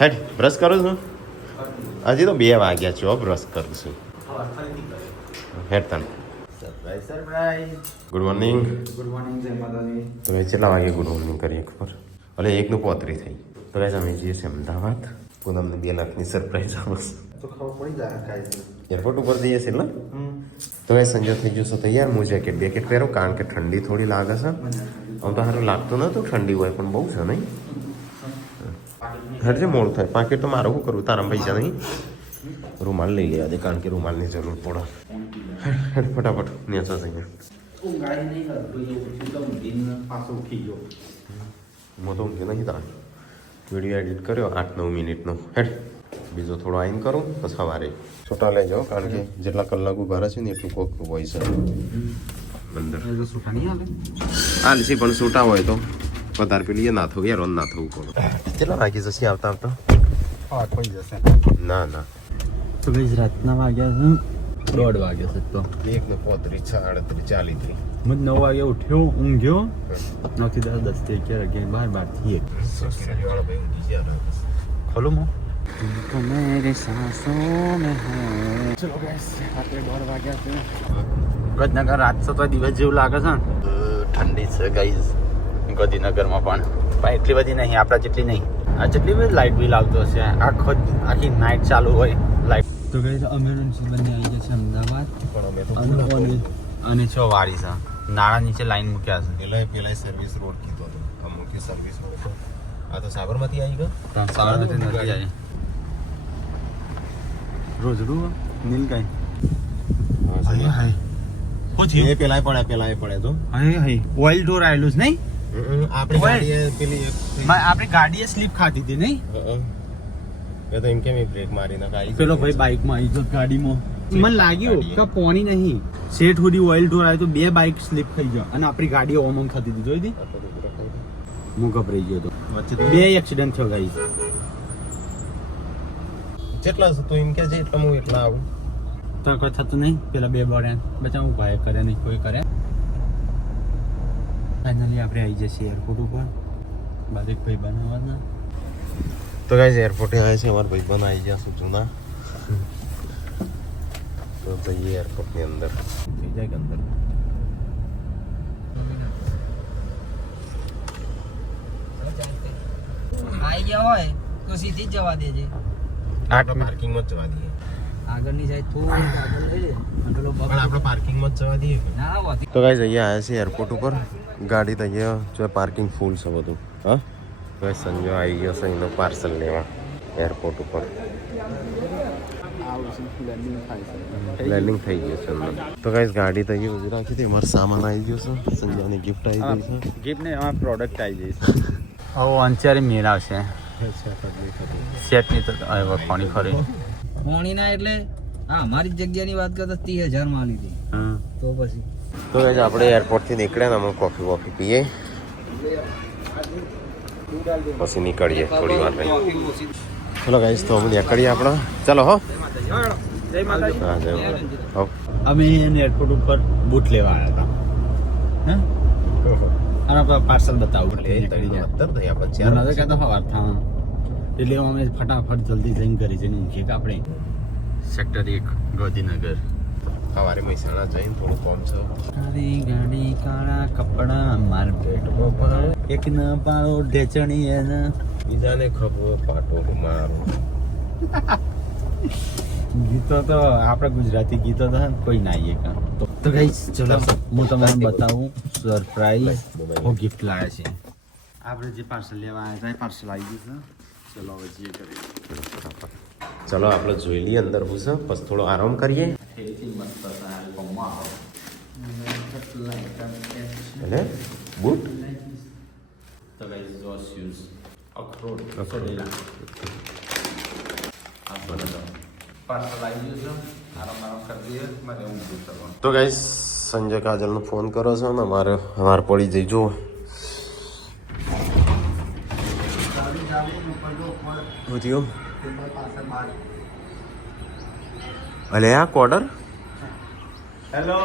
હેડ brush કરું છું હજી તો 2 વાગ્યા છે બ્રશ કરું છું હેડ તને ગુડ મોર્નિંગ જય માતાજી. તો કેટલા વાગે ગુડ મોર્નિંગ કરીએ ખબર એટલે 1:35 થઈ તો ગાઈસ અમે જઈએ છીએ અમદાવાદ પૂનમને 2 લાખની સરપ્રાઈઝ આપશે તો ખબર પડી જાય કાંઈ. એરપોર્ટ ઉપર જઈએ છીએ એટલે તો ગાઈસ સંજય થઈ ગયો છે તૈયાર હું જેકેટ પહેરો કારણ કે ઠંડી થોડી લાગે છે આમ તો સારું લાગતું નતું ઠંડી હોય પણ બહુ છે નહીં હરજે મોડું થાય પાકેટ તો મારે શું કરવું તારા પૈસા નહીં રૂમાલ લઈ લેવા દે કારણ કે રૂમાલની જરૂર પડે ફટાફટ નેચા થઈ હું તો ઊંઘી નહીં તાર વિડીયો એડિટ કર્યો 8-9 મિનિટનો હેડ બીજો થોડો આઈન કરું તો સવારે છૂટા લઈ જાઓ કારણ કે જેટલા કલાક ઉભા છે ને એટલું કોક હોય છે અંદર હાલ છે પણ છૂટા હોય તો વધારે પેલી એ ના થવું યાર ના થવું પડે કેટલા વાગી જશે આવતા પડી જશે. ના ના તો ભાઈ રાતના વાગ્યા છે 1:30 વાગ્યા છે તો 1:35 હું 9 વાગે ઉઠ્યો ઊંઘ્યો 9 થી 10 10 થી 11 12 થી 1 ખોલો મો મેરે સાસો મે હૈ. ચલો ગાઈસ રાત્રે 12 વાગ્યા છે. ગદનગર રાત તો દિવસ જેવું લાગે છે ને ઠંડી છે ગાઈસ ગાંધીનગરમાં પણ એટલી બધી નહીં આપણા જેટલી નહીં આ જેટલી બધી લાઇટ બિલ આવતો હશે આખી નાઇટ ચાલુ હોય લાઇટ. તો ગાઈસ અમે બંને આવી ગયા છે અમદાવાદ અને 6 વાળી છે નાળા નીચે લાઈન મૂક્યા છે પેલા સર્વિસ રોડ કીધો હતો અમુક સર્વિસ રોડ આ તો સાબરમતી આવી ગયો સાબરમતી નથી આવી રોજડું નીલકાઈ હાય હું છે એ પેલા પડે તો ઓઇલ ડોર આવેલું છે નહીં આપણી ગાડીએ પેલી આપણી ગાડીએ સ્લીપ ખાતી હતી નહીં એ તો એમ કેમ બ્રેક મારી નાખી પેલો ભાઈ બાઇકમાં આવી ગયો ગાડીમાં મને લાગ્યું કે પોણી નહીં સેટ સુધી ઓઇલ ડોર આવ્યો તો 2 બાઇક સ્લીપ થઈ ગયો અને આપણી ગાડી ઓમ થતી હતી જોઈ હતી હું ગભરાઈ ગયો હતો વચ્ચે 2 એક્સિડન્ટ થયો ગાઈસ. કેટલા છે તું એમ કે છે એટલા હું એટલા આવું તો કોઈ થતું નહીં પેલા 2 બોડ્યા બચા હું ભાઈ કરે નહીં કોઈ કરે. ફાઇનલી આપણે આવી જઈએ એરપોર્ટ ઉપર બાદ એક ભાઈ બનાવવાના તો ગાઈસ એરપોર્ટે આવ્યા છે અમારા ભાઈ બન આવી ગયા છે જૂના તો જઈએ એરપોર્ટની અંદર થઈ જાય અંદર આવી ગયા હોય તો સીધી જ જવા દેજે. પાર્કિંગમાં જ જવા દઈએ આગળની સાઈડ થોડી આગળ લઈ લે અને પેલો પણ આપણે પાર્કિંગમાં જ જવા દઈએ ના હોતી. તો ગાઈસ અહીંયા આવ્યા છે એરપોર્ટ ઉપર ગાડી તો અહીંયા જો પાર્કિંગ ફૂલ છે બધું હા ગાઈસ સંજય આવી ગયો છે એનો પાર્સલ લેવા એરપોર્ટ ઉપર લેન્ડિંગ થઈ ગયું છે અંદર તો ગાઈસ ગાડી તો અહીંયા ઉભી રાખી હતી અમારો સામાન આવી ગયો છે સંજયની ગિફ્ટ આવી ગઈ છે ગિફ્ટ ને એમાં પ્રોડક્ટ આવી જઈ છે હવે અંચારી મેળ આવશે સેટની તો વખોણી ખરી પોણીના એટલે હા અમારી જગ્યાની વાત કરતા 30,000 માં લીધી તો પછી તો ગાઈસ આપણે એરપોર્ટથી નીકળ્યા ને અમે કોફી પીએ પછી નીકળીએ થોડી વાર રહી ચલો ગાઈસ તો અમે નીકળીએ આપણે ચલો હો જય માતાજી. હા જય હો અમે એરપોર્ટ ઉપર બૂટ લેવા આવ્યા હતા અને પાર્સલ બતાવું સવાર થા એટલે અમે ફટાફટ જલ્દી જઈને ઘરે જઈને ઊંઘીએ કે આપણે સેક્ટર 1 ગાંધીનગર સવારે મહેસાણા જઈને થોડું કોમ છે તારી ગાડી કાળા કપડા માર પેટ પર એક ન પાડો ઢેચણી એને બીજાને ખબર પાટો મારો ગીતો તો આપણા ગુજરાતી ગીતો તો કોઈ ના આવીએ કાં તો ગાઈસ ચલો હું તમને બતાવું સરપ્રાઈઝ હું ગિફ્ટ લાવ્યા છે આપણે જે પાર્સલ લેવા આવ્યા હતા એ પાર્સલ આવી ગયું છે ચલો હવે જે કરીએ ચલો આપણે જોઈ લઈએ અંદર હું છે પછી થોડો આરામ કરીએ એટલે બૂટ તો ગાઈસ જો શૂઝ અખરોટ પાર્સલ આવી ગયું છે આરામ કરી દઈએ મારે ઊંઘું કરવાનું તો ગાઈસ સંજય કાજલનો ફોન કરો છો ને અમારે પડી જઈ જો થયું અલે આ કોડર હેલો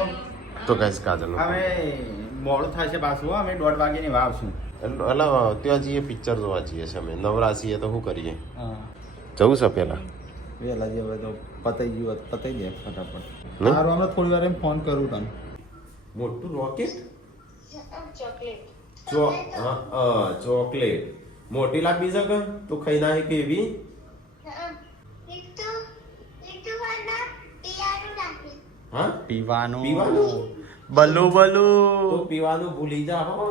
તો ગાઈસ કાજલનો હવે મોડું થાય છે પાછું અમે 1:30 વાગે ની આવશું અલા ત્યાં જઈએ પિક્ચર જોવા જઈએ છે અમે નવરા છીએ તો શું કરીએ હા જવું છે પેલા વેલા જે હવે તો પતાઈ ગયું હોત પતાઈ દે ફટાફટ નહીં? સારું હમણાં થોડી વાર એમ ફોન કરું તને મોટું રોકેટ ચોકલેટ મોટી લાગી શકે તું ખાઈ ના કેવી હા પીવાનું પીવાનું બલુ બલુ તો પીવાનું ભૂલી જા હો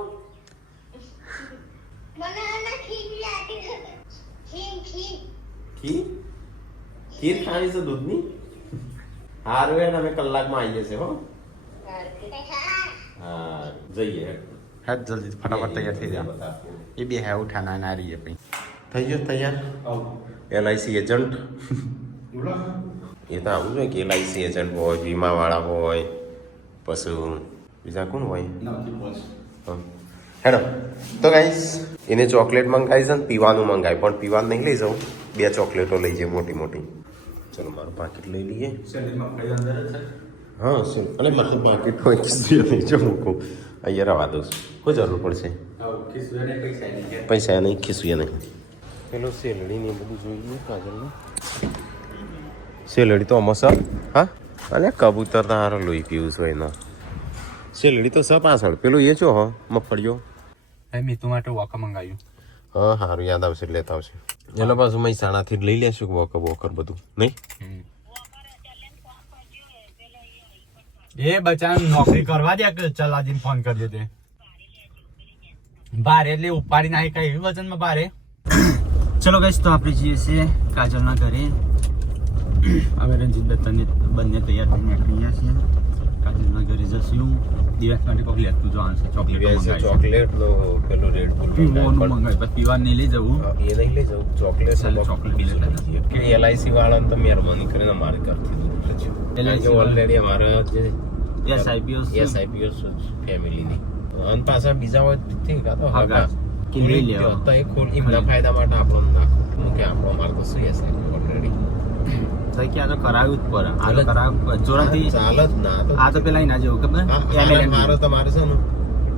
ખીર ખાવી છે દૂધની હારું એને અમે કલાકમાં આવીએ છે હો હા જઈએ હેડ જલ્દી ફટાફટ તૈયાર થઈ જા એ બે હે ઉઠાના ના રહીએ પછી થઈ ગયો તૈયાર એલઆઈસી એજન્ટ એ તો આવું જોઈએ કે એલઆઈસી એજન્ટ હોય વીમાવાળા હોય પછી બીજા કોણ હોય હા. હેડો તો ગાઈસ એને ચોકલેટ મંગાવી છે ને પીવાનું મંગાવી પણ પીવાનું નહીં લઈ જાઉં 2 ચોકલેટો લઈ જઈએ મોટી મોટી ચલો મારું પાકીટ લઈ લઈએ હા શું અને મારું પાકીટ હોય નહીં જો મૂકું અહીંયા રવા દઉં કોઈ જરૂર પડશે પૈસા નહીં ખીસુએ નહીં પેલો સેલડી ને બધું જોઈ કાજલનું સેલડી તો અમસ હા અને કબૂતર તો હારો લોહી પીવું છે એનો સેલડી તો સ પાછળ પેલું એ છો હો મગફળીઓ મેં તું માટે વોકા મંગાવ્યું હા સારું યાદ આવશે લેતા આવશે એનો પાછું મહેસાણાથી લઈ લેશું વોકર વોકર બધું નહીં એ બચ્ચા નોકરી કરવા દે કે ચલાજીને ફોન કરજે તે બારે એટલે ઉપાડી નાખી કઈ એવી વજનમાં બારે ચલો ગાઈસ તો આપણે જઈએ છીએ કાજલના ઘરે હવે રંજીત બંને તૈયાર થઈને નીકળી ગયા છીએ કાજલના ઘરે જશું દિવસ માટે કોક લેતું જવાનું છે ચોકલેટ નો પેલું રેડ બુલ પીવાનું મંગાવી પછી પીવા નહીં લઈ જવું એ નહીં લઈ જાઉં ચોકલેટ ચોકલેટ બીજું લઈ જઈએ. કે એલઆઈસી વાળાને તો મહેરબાની કરીને અમારે કરતી LIC ઓલરેડી અમારા જે એસઆઈપીઓ એસઆઈપીઓ ફેમિલીની અને પાછા બીજા હોય ઠીક આ તો હા, હા કે લઈ લેવા. તો એ ખોલ એમના ફાયદા માટે આપણને નાખો હું કે આપણો અમારે તો શું એસઆઈપી ઓલરેડી તો કે આ તો કરાવ્યું જ પર આ તો કરાવ્યું જોરાથી ચાલ જ ના આ તો પેલા ના જેવું ખબર મારો તમારે છે ને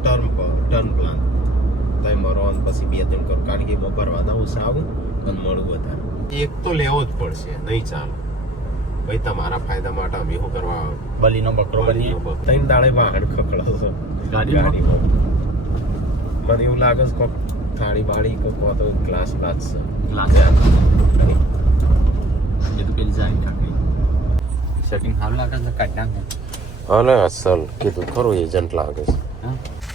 ટર્મ પ્લાન તય મરો અને પછી 2-3 કરોડ કાઢી કે ભરવાના હું આવું અને મળું વધારે એક તો લેવો જ પડશે નહીં ચાલે ભાઈ તમારા ફાયદા માટે અમે શું કરવા બલીનો બકરો બની 3 દાડે વાહન ખખડો ગાડીમાં મને એવું લાગે છે કોક થાળી બાળી કોક તો ગ્લાસ છે ગ્લાસ એ તો પેલી જાય કાકી સેટિંગ હાલ લાગે છે કાઢ્યા અલે અસલ કીધું ખરું એજન્ટ લાગે છે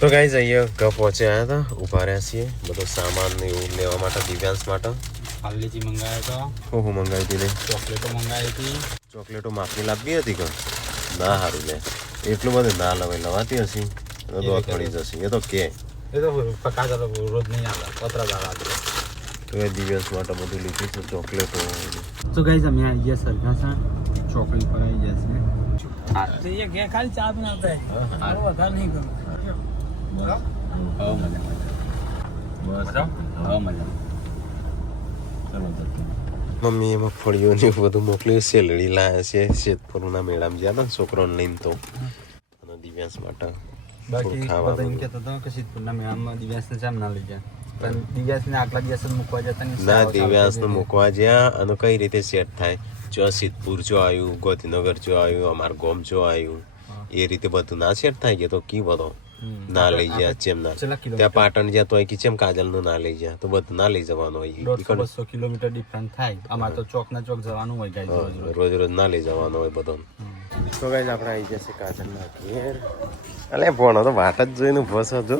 તો ગાઈઝ અહીંયા ઘર પહોંચ્યા હતા ઊભા રહ્યા છીએ બધો સામાન ને એવું લેવા માટે દિવ્યાંશ માટે પાર્લેજી મંગાવ્યો તો હું મંગાવી હતી ને ચોકલેટો મંગાવી હતી ચોકલેટો માપની લાવવી હતી કે ના સારું લે એટલું બધું ના લવાય લવાતી હશે તો દોત પડી જશે એ તો કે એ તો પકા રોજ નહીં આવે પતરા દાડા તો એ દિવ્યાંશ માટે બધું લીધું છે ચોકલેટો તો ગાઈઝ અમે આવી ગયા સરઘાસા ચોકલેટ પર આવી ગયા છે ये क्या खाली चाय बनाता है और વધારે નહીં કરું મમ્મી એમાં ફળીઓ ને એવું બધું મોકલ્યું સેલડી લાયા છે શેતપુરના મેળામાં ગયા હતા ને છોકરાને લઈને તો અને દિવ્યાંશ માટે બાકી ખાવા બધા એમ કહેતા હતા કે સિદ્ધપુરના મેળામાં દિવ્યાસને જામ ના લઈ ગયા પણ દિવ્યાસને આટલા દિવસ જ મૂકવા જતા ને ના દિવ્યાંશને મૂકવા જ્યાં અને કઈ રીતે સેટ થાય જો સિદ્ધપુર જો આવ્યું ગોધીનગર જો આવ્યું અમાર ગોમ જો આવ્યું એ રીતે બધું ના સેટ થાય કે તો કી બધો ના લઈ ગયા ચેમ ના ત્યાં પાટણ જ્યાં તો કે ચેમ કાજલનું ના લઈ ગયા તો બધું ના લઈ જવાનું હોય 150-200 કિલોમીટર ડિફરન્ટ થાય અમારે તો ચોક ના ચોક જવાનું હોય ગાઈસ રોજ રોજ ના લઈ જવાનું હોય બધો તો ગાઈસ આપણે આવી જશે કાજલના ઘેર અલે ભણો તો વાત જ જોઈને ભસો જો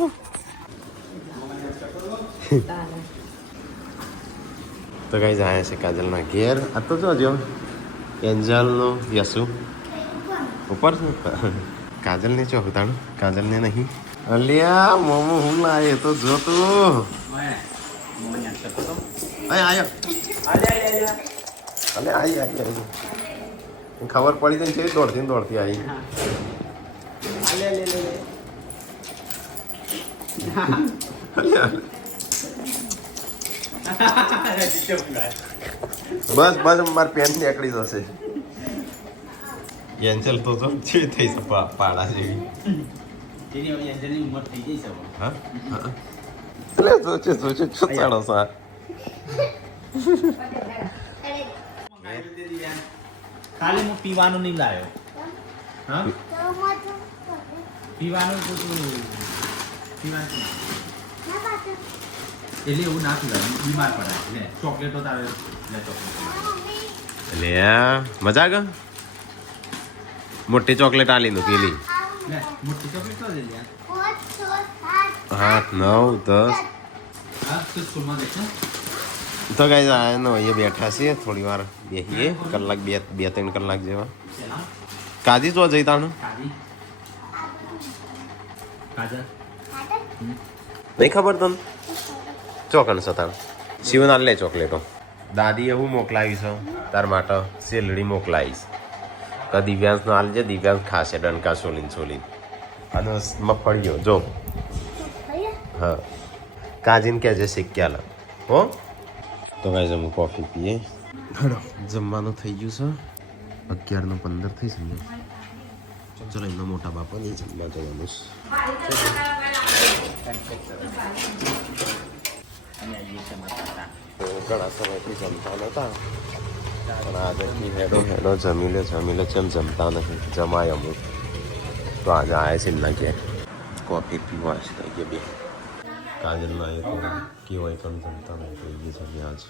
તો ગાઈસ આયા છે કાજલના ઘેર આ તો જોજો એન્જલનો યસુ ઉપર છે કાજલને ચો ઉતાણું કાજલને નહીં અલ્યા મોમો હું લાય તો જો તું આયો અલે આઈ ખબર પડી જાય છે દોડતી આવી બસ બસ માર પેન નીકળી જશે એન્જલ તો છે થઈ છે પાડા જેવી તેની એન્જલની ઉંમર થઈ ગઈ છે હા એટલે સોચે ચાલો સા ખાલી હું પીવાનું નહીં લાવ્યો હા પીવાનું પીવાનું એટલે એવું ના પીવાનું બીમાર પડાય લે ચોકલેટો તારે લે ચોકલેટ લે મજા ગયો મોટી ચોકલેટ આલી નું પેલી લે મોટી ચોકલેટ તો લઈ લે 8 9 10 હા તો સ્કૂલમાં દેખ તો ગાઈસ આનો અહીંયા બેઠા છીએ થોડી વાર બેહીએ કલાક બે 3 કલાક જેવા કાજી તો જઈ તાણ કાજલ નહીં ખબર તને ચોકન સતાણ શિવનાલ લે ચોકલેટો દાદી એવું મોકલાવી છે તાર માટે સેલડી મોકલાવીશ તો દિવ્યાંશનો હાલ છે દિવ્યાંશ ખાશે ડંકા સોલીને અને મગફળીઓ જો હા કાજીને કહેજે શીખ્યા લા હો તો ગાઈસ અમે કોફી પીએ હડો જમવાનું થઈ ગયું છે 11:15 થઈ સમજો ચલો એમના મોટા બાપા નહીં જમવા જવાનું ઘણા સમયથી જમતા નહોતા પણ આજે હેડો જમી લે કેમ જમતા નથી જમાય અમુક તો આજે આવે છે એમના ઘેર કોફી પીવા છે તો એ બે કાજલના એ તો કેવાય પણ જમતા નહીં તો એ જમ્યા જ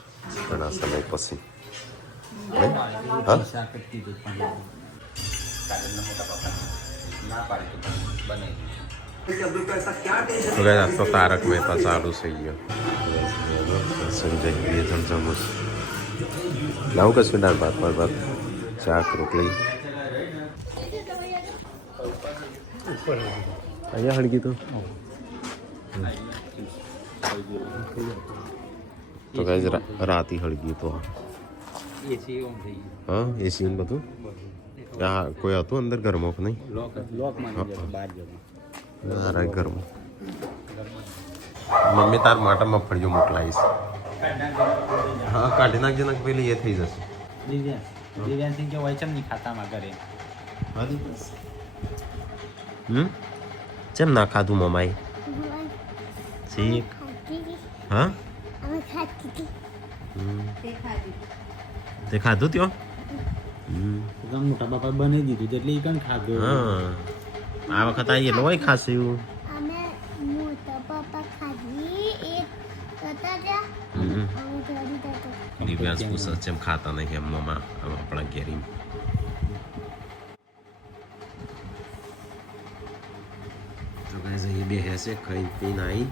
ઘણા સમય પછી હા તો ગાઈસ આજ તો તારક મહેતા ચાલુ થઈ ગયો સંજય પ્રિયજન જમુસ લાવું કશું દાળ ભાત શાક રોટલી અહીંયા હળગી તો ગાઈસ રાતી હળગી તો હા એસી બધું હા કોઈ હતું અંદર ઘરમાં કે નહીં મારા ઘરમાં મમ્મી તાર માટે મગફળીઓ મોકલાવીશ હા કાઢી નાખજે ને પેલી એ થઈ જશે દિવ્યાંશ કે હોય છે નહીં ખાતામાં ઘરે ચેમ ના ખાધું મમાઈ શીખ હા તે ખાધું ત્યો મોટા બાપા બની દીધું એટલે એ કણ ખાધું હા આ વખત આવીએ એટલે હોય ખાસ્યું દિવ્યાંશ પૂછે ચેમ ખાતા નહીં એમ મમ્મા આપણા ઘેરી તો ગાઈસ અહીં બે હેસે ખાઈ પીને આવી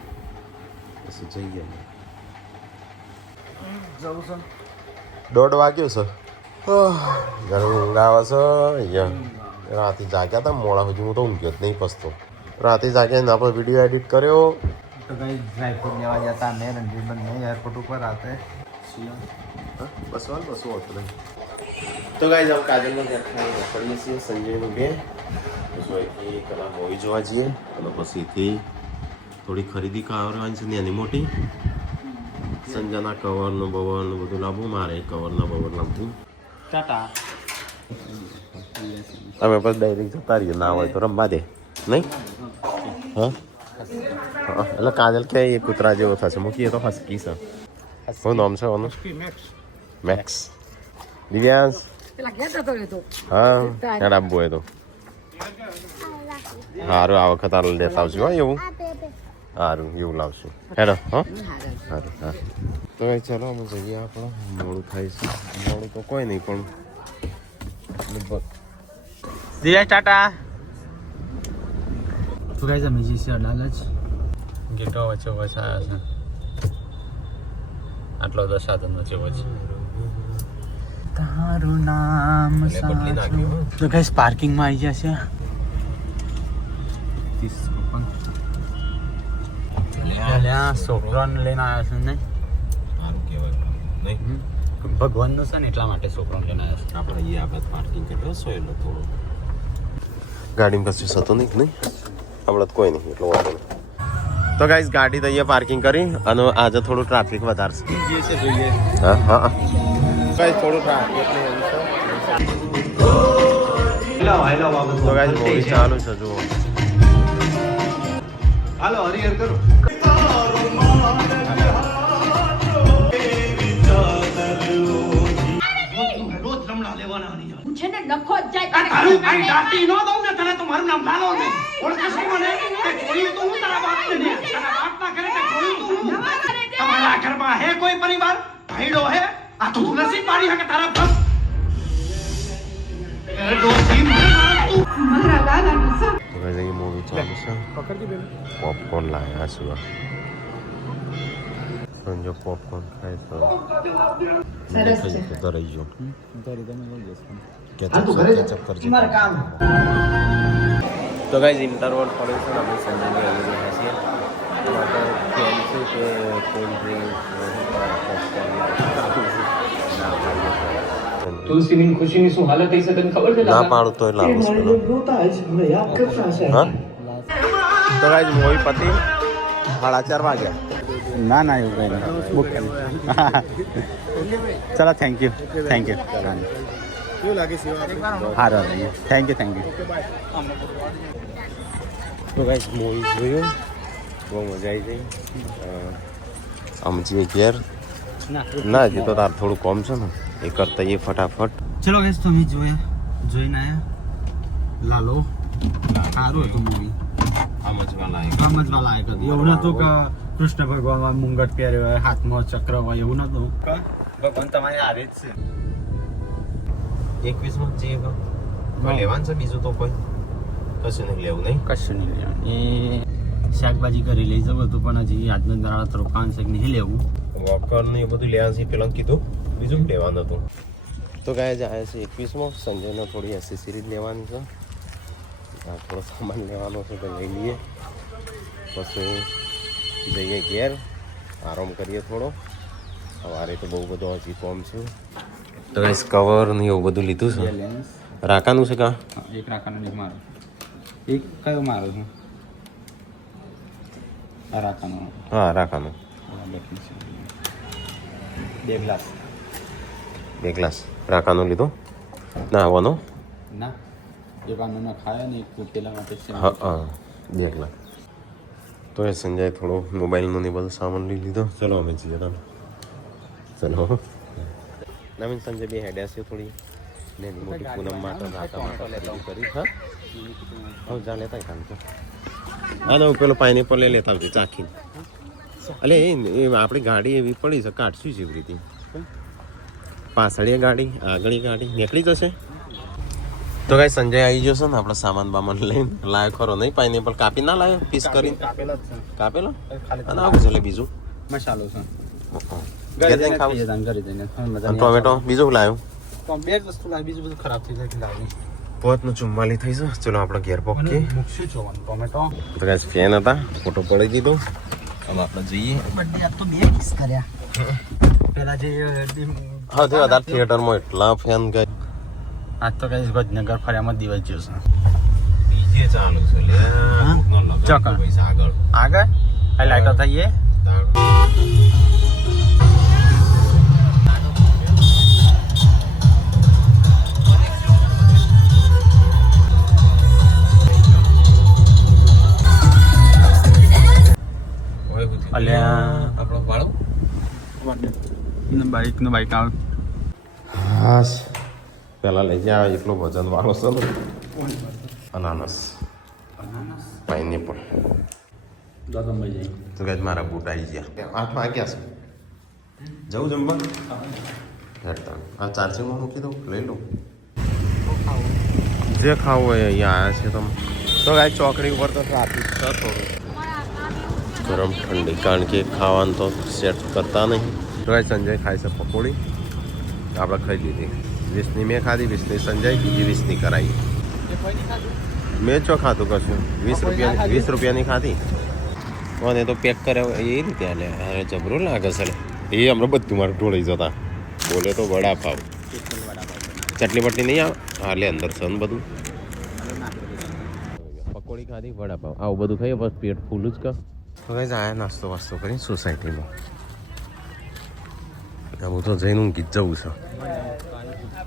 પછી જઈએ જવું છે 1:30 વાગ્યો છે ઘરે ઊંઘ આવે છે અહીંયા રાતે જાગ્યા હતા મોડા સુધી હું તો ઊંઘ્યો જ નહીં પસતો રાતે જાગ્યા ને આપણે વિડીયો એડિટ કર્યો તો કઈ ડ્રાઈફ્રૂટ લેવા જતા ને રણજીતબંધ નહીં એરપોર્ટ ઉપર રાતે બસ હોતું નહીં તો ગાઈસ આમ કાજલનો ઘેર ખાઈ પડીએ છીએ સંજયનું બે પછી અહીંથી કલા મૂવી જોવા જઈએ અને પછીથી થોડી ખરીદી કરવાની છે નાની મોટી સંજયના કવરનું બવરનું બધું લાવવું મારે કવરના બવર લાવવું ટાટા અમે પછી ડાયરેક્ટ જતા રહીએ ના હોય તો રમવા દે નહીં હા એટલે કાજલ કે એ કૂતરા જેવો થશે મૂકીએ તો હસકી છે શું નામ છે એનું મેક્સ દિવ્યાંશ હા યાર આપવું હોય તો સારું આ વખત આ લેતા આવશું હા એવું સારું એવું લાવશું હેડો હા સારું હા તો ભાઈ ચાલો અમે જઈએ આપણે મોડું થાય છે મોડું તો કોઈ નહીં પણ દિવ્યાંશ ટાટા તો ગાઈસ અમે જે છે અડાલ જ ગેટો વચ્ચે વસાયા છે આટલો દસ સાધન વચ્ચે વચ્ચે તારું નામ તો ગાઈસ પાર્કિંગમાં આવી જશે 30 છોકરાને લઈને આવ્યા છે ને સારું કહેવાય નહીં ભગવાનનું છે ને એટલા માટે છોકરાને લઈને આવ્યા છે આપણે અહીંયા આપણે પાર્કિંગ કર્યો સોયલો થોડો ગાડીમાં કશું થતું નહીં આપણે તો કોઈ નહીં એટલો વાંધો નહીં તો ગાઈસ ગાડી તો અહીંયા પાર્કિંગ કરી અને આજે થોડું ટ્રાફિક વધારે છે જોઈએ હા હા ગાઈસ થોડું ટ્રાફિક તો ગાઈસ મૂવી ચાલુ છે જુઓ હાલો હરિહર કરો મોટા લેવાના નહીં જાવ હું છે ને નખો જ જાય આ તારું ભાઈ દાટી ન દઉં ને તને તો મારું નામ લાલો ને ઓળખે શું મને તે જોયું તો હું તારા બાપને ને તારા બાપના ઘરે તે જોયું તો હું તમારા ઘરમાં હે કોઈ પરિવાર ભાઈડો હે આ તો તું નસીબ પાડી હે કે તારા બાપ એ ડોસી મારા તું મારા લાલાનું સર તો ગાઈસ ये मूवी चालू છે पॉपकॉर्न लाया છે સંજો પોપકોર્ન ખાય તો સરસ છે તો રહી ગયો તારી તમે લઈ જશો કેચઅપ કરજે તો ગાઈસ ઇન્ટરવલ પડે છે ને અમે સંજયને આવી રહ્યા છીએ માટે કેમ છે કે કોલ્ડ ડ્રિંક તુલસીની ખુશીની શું હાલત થઈ છે તને ખબર છે ના પાડું તોય લાવું હા તો ગાઈસ મૂવી પતિ 4:30 વાગ્યા ના ના એવું કંઈ નહીં બુક ચલો થેન્ક યુ કેવું લાગે સારું થેન્ક યુ તો ગાઈસ મૂવી જોયું બહુ મજા આવી ગઈ સમજીએ ઘેર ના હજી તો તાર થોડું કોમ છે ને એ કરતા એ ફટાફટ ચલો ગેસ તો અમે જોઈને આવ્યા લાલો સારું હતું મૂવી સમજવા લાયક હતું એવું નતું કે કૃષ્ણ ભગવાન મુંગટ પહેર્યો હોય હાથમાં ચક્ર હોય એવું નતું ભગવાન તમારી હારે જ છે 21 માં જઈએ કોઈ લેવાનું છે બીજું તો કોઈ કશું નહીં લેવું નહીં કશું નહીં લેવાનું એ શાકભાજી કરી લઈ જવું હતું પણ હજી આજનો દાડા તો રોકાણ છે કે નહીં લેવું વોકર ને એ બધું લેવાનું છે પેલા કીધું બીજું લેવાનું હતું તો ગાય જાય છે 21 માં સંજયને થોડી એસેસરીઝ લેવાની છે થોડો સામાન લેવાનો છે તો લઈ લઈએ પછી જઈએ ઘેર આરામ કરીએ થોડો સવારે તો બહુ બધો હજી કોમ છે તો ગાઈસ કવર ને એવું બધું લીધું છે રાકાનું છે કા એક રાકાનું એક મારું એક કયો મારું છું આ રાકાનું હા રાકાનું બે ગ્લાસ રાકાનું લીધું ના આવવાનો ના એક આનો ના ખાય ને એક પેલા માટે હા હા 2 ગ્લાસ તો એ સંજય થોડો મોબાઈલનું ને બધું સામાન લઈ લીધો ચલો અમે જઈએ તમે ચલો નવીન સંજય બે હેડ્યા છે થોડી ને મોટી પૂનમ માટે રાકા માટે ખરીદી કરી હા હવે જા લેતા કામ તો હા ને પેલો પાઇનેપલ લઈ લેતા આવજો ચાખીને અલે એ આપણી ગાડી એવી પડી છે કાઢશું જેવી રીતે પાછળ ગાડી આગળ ગાડી નીકળી જશે તો કઈ સંજય આવી જશે ને આપણે સામાન બામાન લઈને લાયો ખરો નહીં પાઇનેપલ કાપી ના લાયો પીસ કરીને કાપેલો અને આવું છે બીજું મસાલો છે ઘરે જઈને ખાવું ઘરે જઈને ટોમેટો બીજું લાવ્યું બે જ વસ્તુ લાવી બીજું બધું ખરાબ થઈ જાય કે લાવી 5:44 થઈ છે ચલો આપણે ઘેર પહોંચીએ મૂકશું જોવાનું ટોમેટો તો કઈ ફેન હતા ફોટો પડી દીધો હવે આપણે જઈએ બર્થડે આ તો બે કિસ કર્યા પેલા જે હા તે વધારે થિયેટરમાં એટલા ફેન ગઈ આજ તો કઈ ગજનગર ફર્યામાં દિવસ જ્યો છે ડીજે ચાલુ છે લે ચોકણ પૈસા આગળ આગળ આ લાઈટો થઈએ અલ્યા આપણો વાળો બાઈક આવે હાસ પેલા લઈ જાય એટલો વજન વાળો છે ને અનાનસ પાઇનેપલ તો કઈ મારા બૂટ આવી ગયા 8 વાગ્યા છે જવું જમવા આ ચાર્જિંગમાં મૂકી દઉં લઈ લઉં જે ખાવું હોય અહીંયા આવ્યા છે તમે તો કાંઈ ચોકડી ઉપર તો ટ્રાફિક છે થોડું ગરમ ઠંડી કારણ કે ખાવાનું તો સેટ કરતા નહીં તો કાંઈ સંજય ખાય છે પકોડી આપણે ખાઈ લીધી 20ની મેં ખાધી 20ની સંજય બીજી 20ની કરાવી મેં ચો ખાધું કશું 20 રૂપિયાની ખાધી અને તો પેક કર્યા એ રીતે હાલે અરે જબરું લાગે છે એ હમણાં બધું મારું ઢોળાઈ જતા બોલે તો વડાપાવ ચટણી બટલી નહીં આવે હાલે અંદર છે ને બધું પકોડી ખાધી વડાપાવ આવું બધું ખાઈએ બસ પેટ ફૂલ જ કર તો કઈ જાય નાસ્તો વાસ્તો કરીને સોસાયટીમાં હું તો જઈને ઊંઘી જ જવું છું